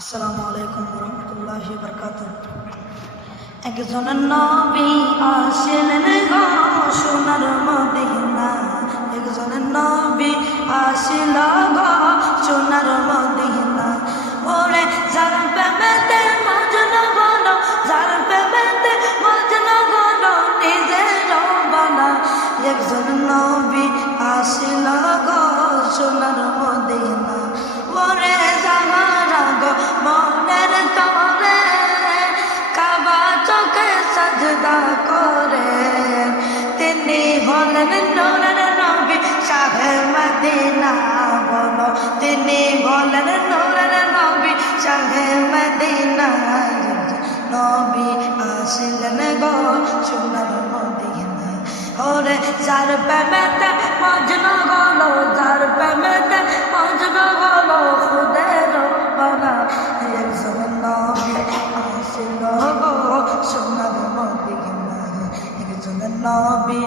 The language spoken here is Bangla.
আসসালামু আলাইকুম ওয়া রাহমাতুল্লাহি ওয়া বারাকাতুহু। একজন নবী আসলেন গো সোনার মদিনা, একজন নবী আসিল গো সোনার মদিনা। ওরে যার প্রেমেতে মজনু হলো, যার প্রেমেতে মজনু হলো নিজের বানা। একজন নবী আসিল গো সোনার মদিনা। ওরে জামারা গো মনের তরে কাবা চোখে সাজদা করে, তিনি হলেন নূরের নবী শাহে মদিনা। বলো তিনি হলেন নূরের নবী শাহে মদিনা। নবী আসিলেন গো সোনার মদিনা। ওরে যার প্রেমেতে মজনু হলো, যার প্রেমেতে মজনু হলো খুদের বানা। একজন নবী আসিল গো সোনার মদিনা, একজন নবী